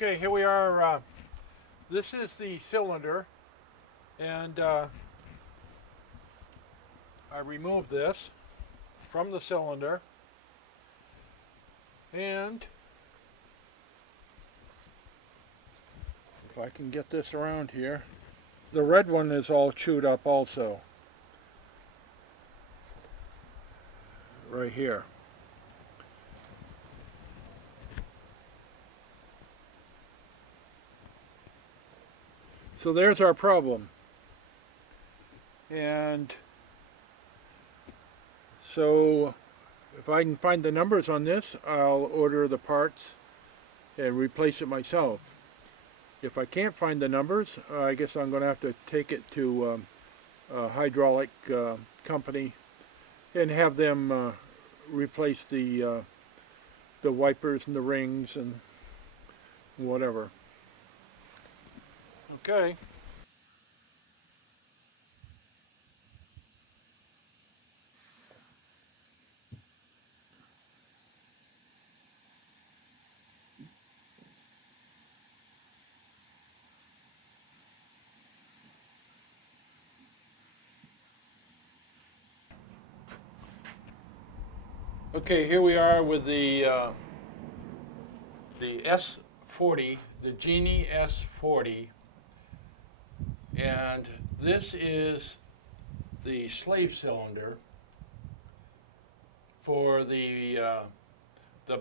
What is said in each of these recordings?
Okay, here we are. This is the cylinder, and I removed this from the cylinder, and if I can get this around here, the red one is all chewed up also, right here. So there's our problem. And so if I can find the numbers on this, I'll order the parts and replace it myself. If I can't find the numbers, I guess I'm going to have to take it to a hydraulic company and have them replace the wipers and the rings and whatever. Okay. Okay, here we are with the S-40, the Genie S-40, and this is the slave cylinder for the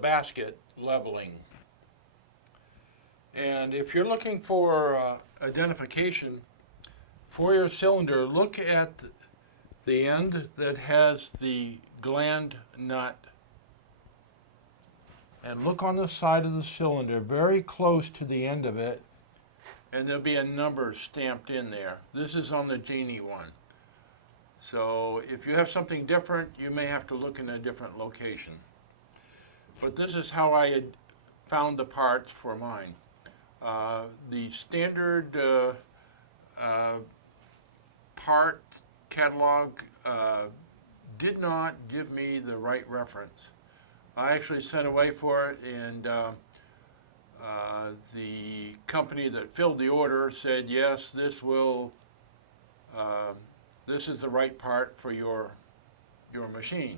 basket leveling. And if you're looking for identification for your cylinder, look at the end that has the gland nut, and look on the side of the cylinder very close to the end of it, and there'll be a number stamped in there. This is on the Genie one. So if you have something different, you may have to look in a different location. But this is how I had found the parts for mine. The standard part catalog did not give me the right reference. I actually sent away for it, and the company that filled the order said, yes, this is the right part for your machine.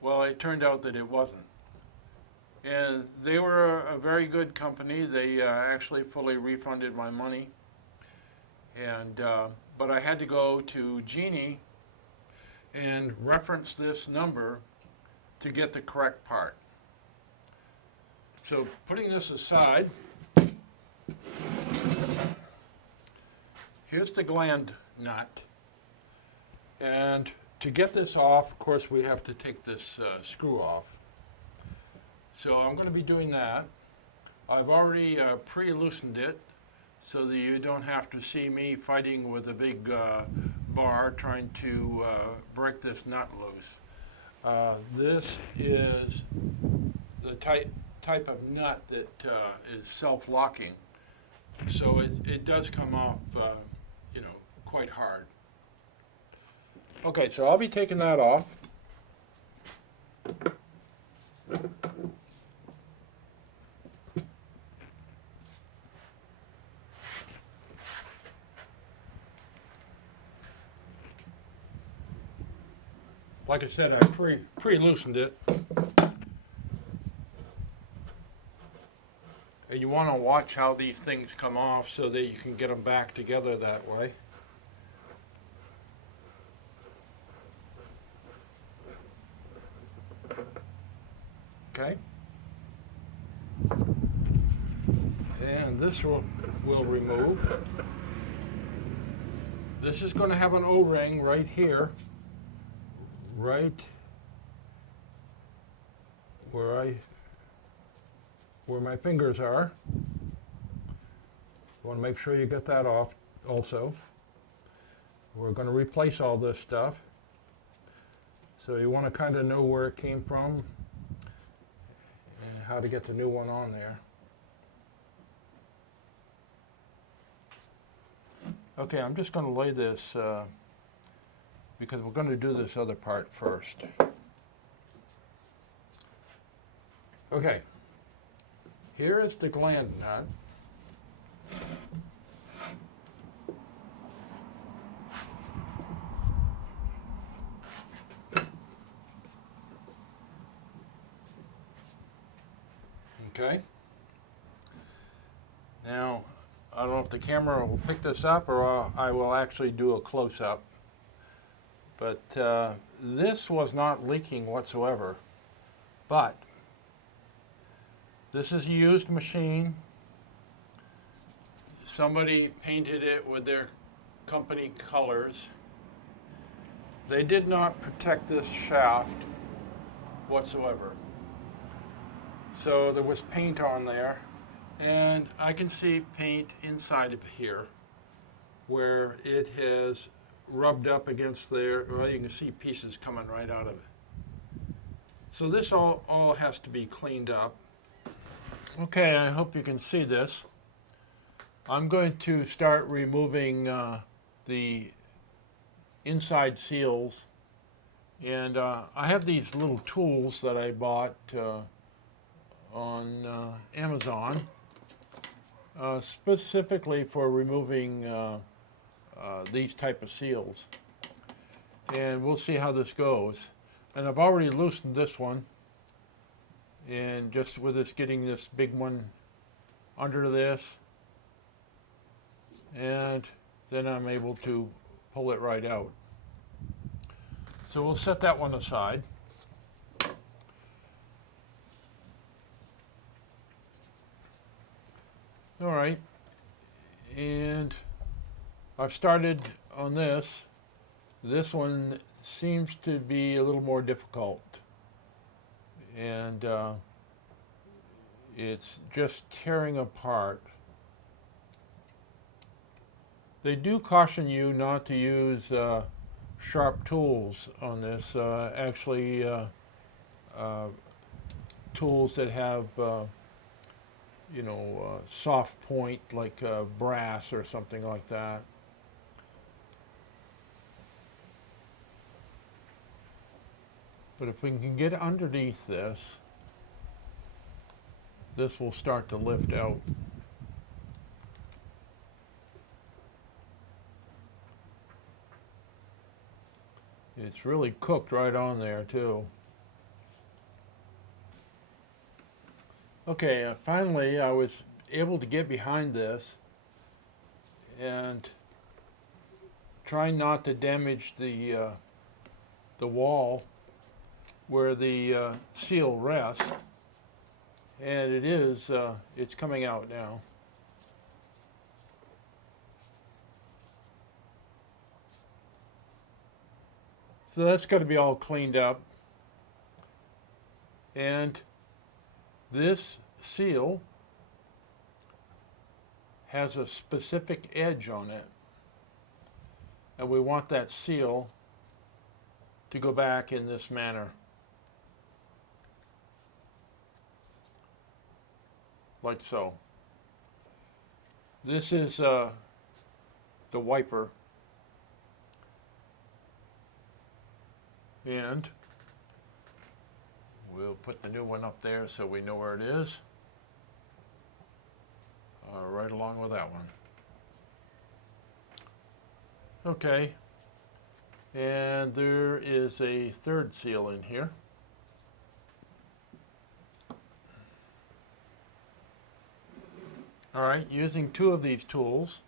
Well, it turned out that it wasn't. And they were a very good company. They actually fully refunded my money. And but I had to go to Genie and reference this number to get the correct part. So putting this aside, here's the gland nut. And to get this off, of course, we have to take this screw off. So I'm going to be doing that. I've already pre-loosened it so that you don't have to see me fighting with a big bar trying to break this nut loose. This is the type of nut that is self-locking, so it does come off, quite hard. Okay, so I'll be taking that off. Like I said, I pre-loosened it. And you want to watch how these things come off so that you can get them back together that way. Okay. And this will remove. This is going to have an O-ring right here, right where my fingers are. You want to make sure you get that off also. We're going to replace all this stuff. So you want to kind of know where it came from and how to get the new one on there. Okay, I'm just going to lay this because we're going to do this other part first. Okay, Here is the gland nut. Okay. Now, I don't know if the camera will pick this up or I will actually do a close-up. But this was not leaking whatsoever. But this is a used machine. Somebody painted it with their company colors. They did not protect this shaft whatsoever. So there was paint on there, and I can see paint inside of here where it has rubbed up against there. Well, you can see pieces coming right out of it. So this all has to be cleaned up. Okay, I hope you can see this. I'm going to start removing the inside seals, and I have these little tools that I bought on Amazon specifically for removing these type of seals, and we'll see how this goes. And I've already loosened this one, and just with this getting this big one under this, and then I'm able to pull it right out. So we'll set that one aside. All right, and I've started on this. This one seems to be a little more difficult, and it's just tearing apart. They do caution you not to use sharp tools on this. Actually, tools that have soft point like brass or something like that. But if we can get underneath this, this will start to lift out. It's really cooked right on there too. Okay, finally I was able to get behind this and try not to damage the wall where the seal rests, and it's coming out now. So that's got to be all cleaned up, and this seal has a specific edge on it, and we want that seal to go back in this manner, like so. This is the wiper, and we'll put the new one up there so we know where it is, right along with that one. Okay, and there is a third seal in here. All right, using two of these tools,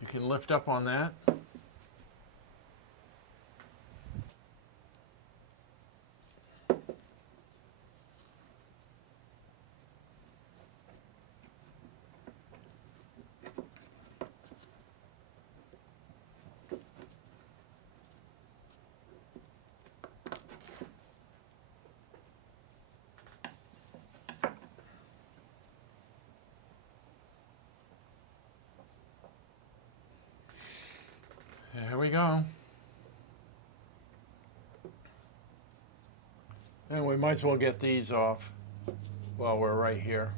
you can lift up on that. Here we go. And we might as well get these off while we're right here.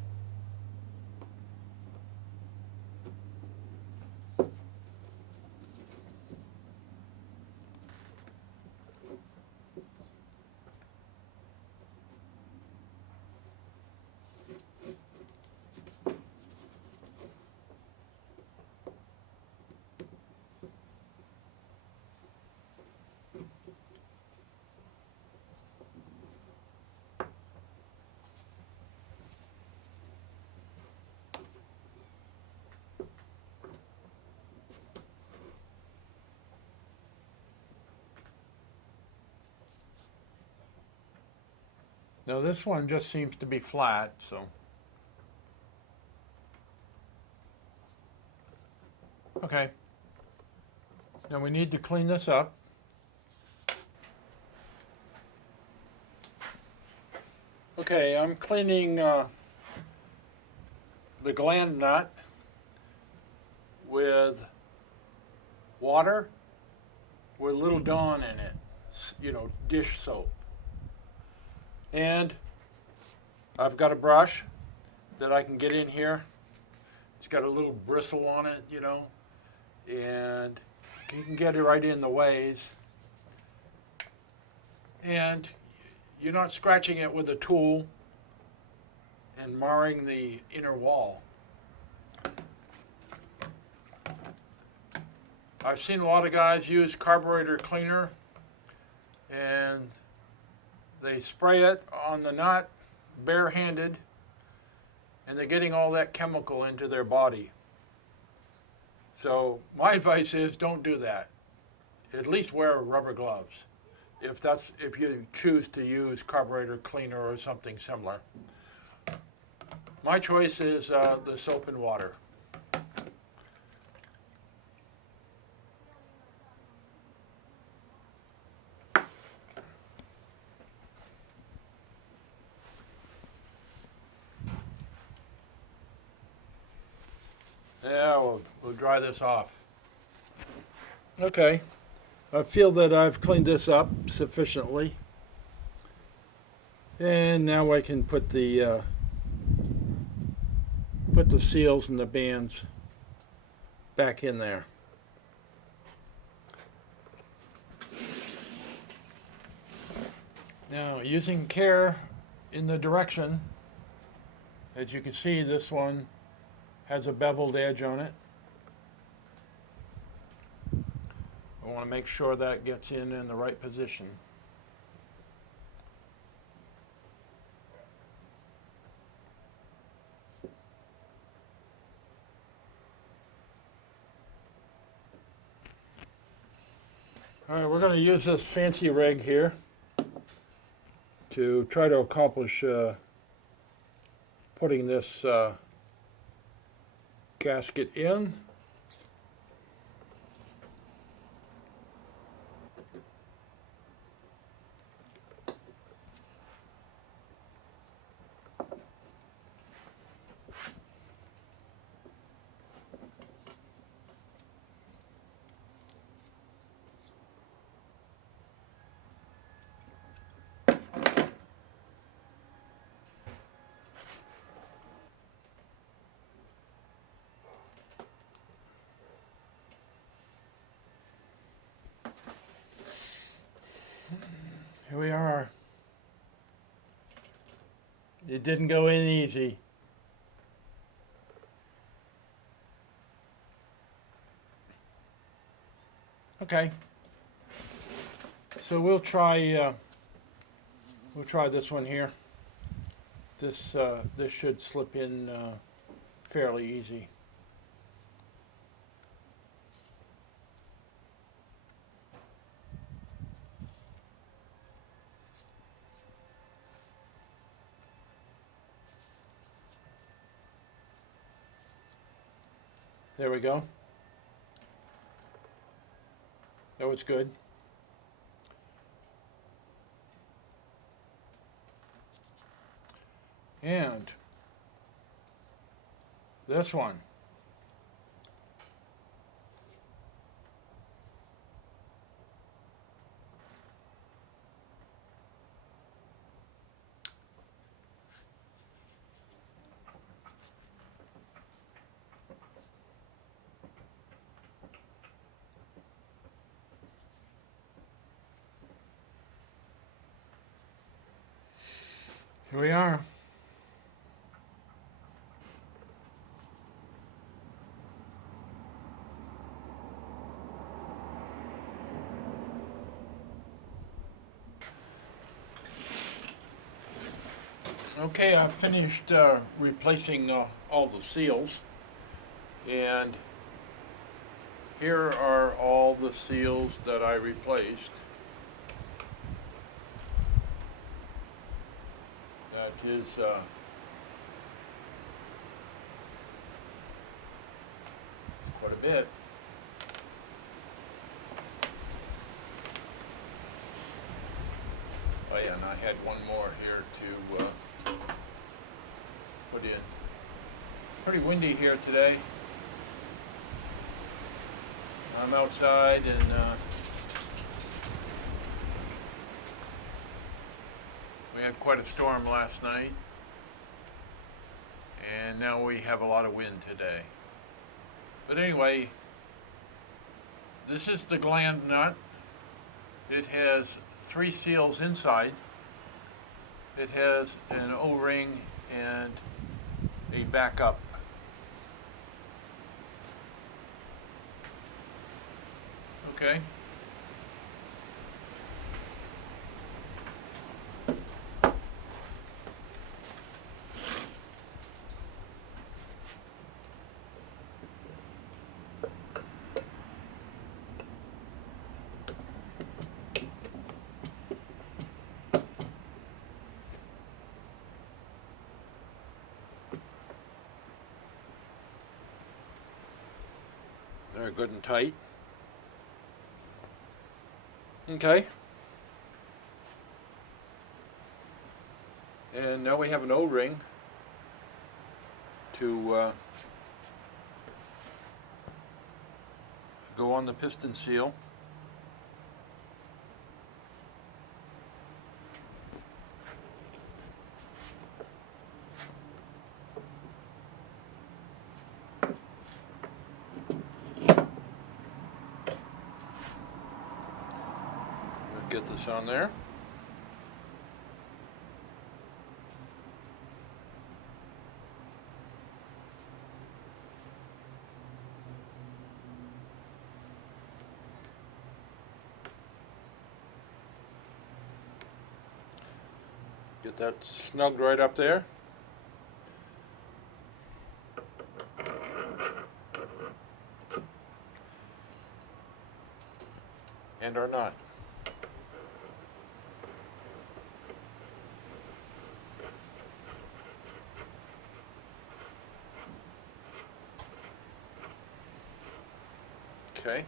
Now this one just seems to be flat, so. Okay. Now we need to clean this up. Okay, I'm cleaning the gland nut with water with little Dawn in it, dish soap. And I've got a brush that I can get in here. It's got a little bristle on it, and you can get it right in the ways. And you're not scratching it with a tool and marring the inner wall. I've seen a lot of guys use carburetor cleaner and they spray it on the nut barehanded and they're getting all that chemical into their body. So my advice is don't do that. At least wear rubber gloves if you choose to use carburetor cleaner or something similar. My choice is the soap and water. Yeah, we'll dry this off. Okay, I feel that I've cleaned this up sufficiently. And now I can put the seals and the bands back in there. Now, using care in the direction, as you can see, this one has a beveled edge on it. I want to make sure that gets in the right position. All right, we're going to use this fancy rig here to try to accomplish putting this gasket in. Here we are. It didn't go in easy. Okay. So we'll try this one here. This should slip in fairly easy. There we go. That was good. And this one. Here we are. Okay, I've finished replacing all the seals, and here are all the seals that I replaced. That is quite a bit. Oh yeah, and I had one more here to put in. Pretty windy here today. I'm outside and we had quite a storm last night, and now we have a lot of wind today. But anyway, this is the gland nut. It has 3 seals inside. It has an O-ring and a backup. Okay. They're good and tight. Okay. And now we have an O-ring to go on the piston seal. Get this on there. Get that snugged right up there. And our nut. Okay.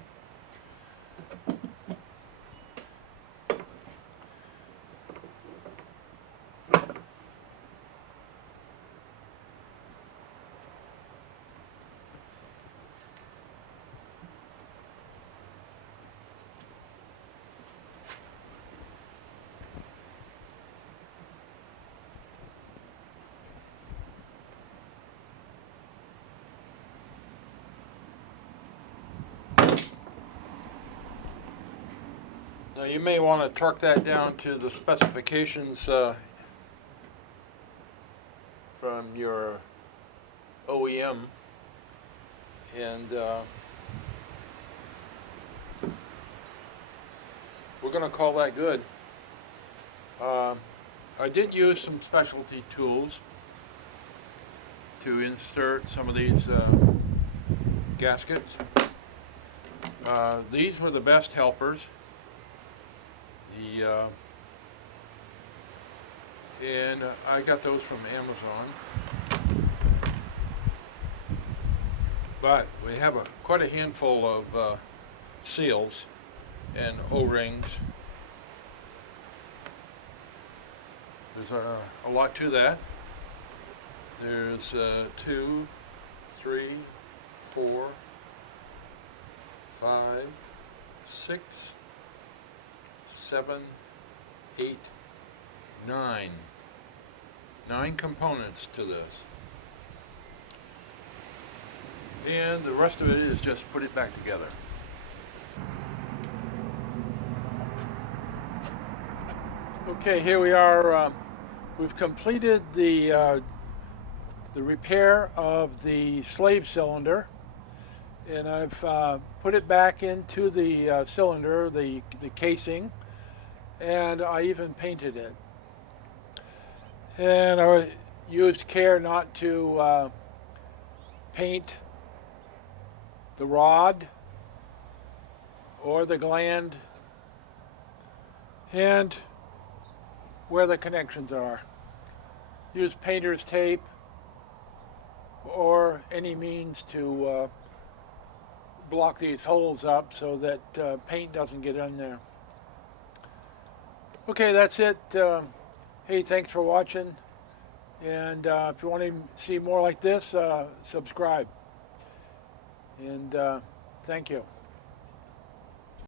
Now you may want to torque that down to the specifications from your OEM, and we're going to call that good. I did use some specialty tools to insert some of these gaskets. These were the best helpers. And I got those from Amazon. But we have quite a handful of seals and O-rings. There's a lot to that. There's 2, 3, 4, 5, 6, 7, 8, 9. 9 components to this. And the rest of it is just put it back together. Okay, here we are. We've completed the repair of the slave cylinder, and I've put it back into the cylinder, the casing, and I even painted it. And I used care not to paint the rod or the gland and where the connections are. use painter's tape or any means to block these holes up so that paint doesn't get in there. Okay, that's it. Hey, thanks for watching. And if you want to see more like this, subscribe. And thank you.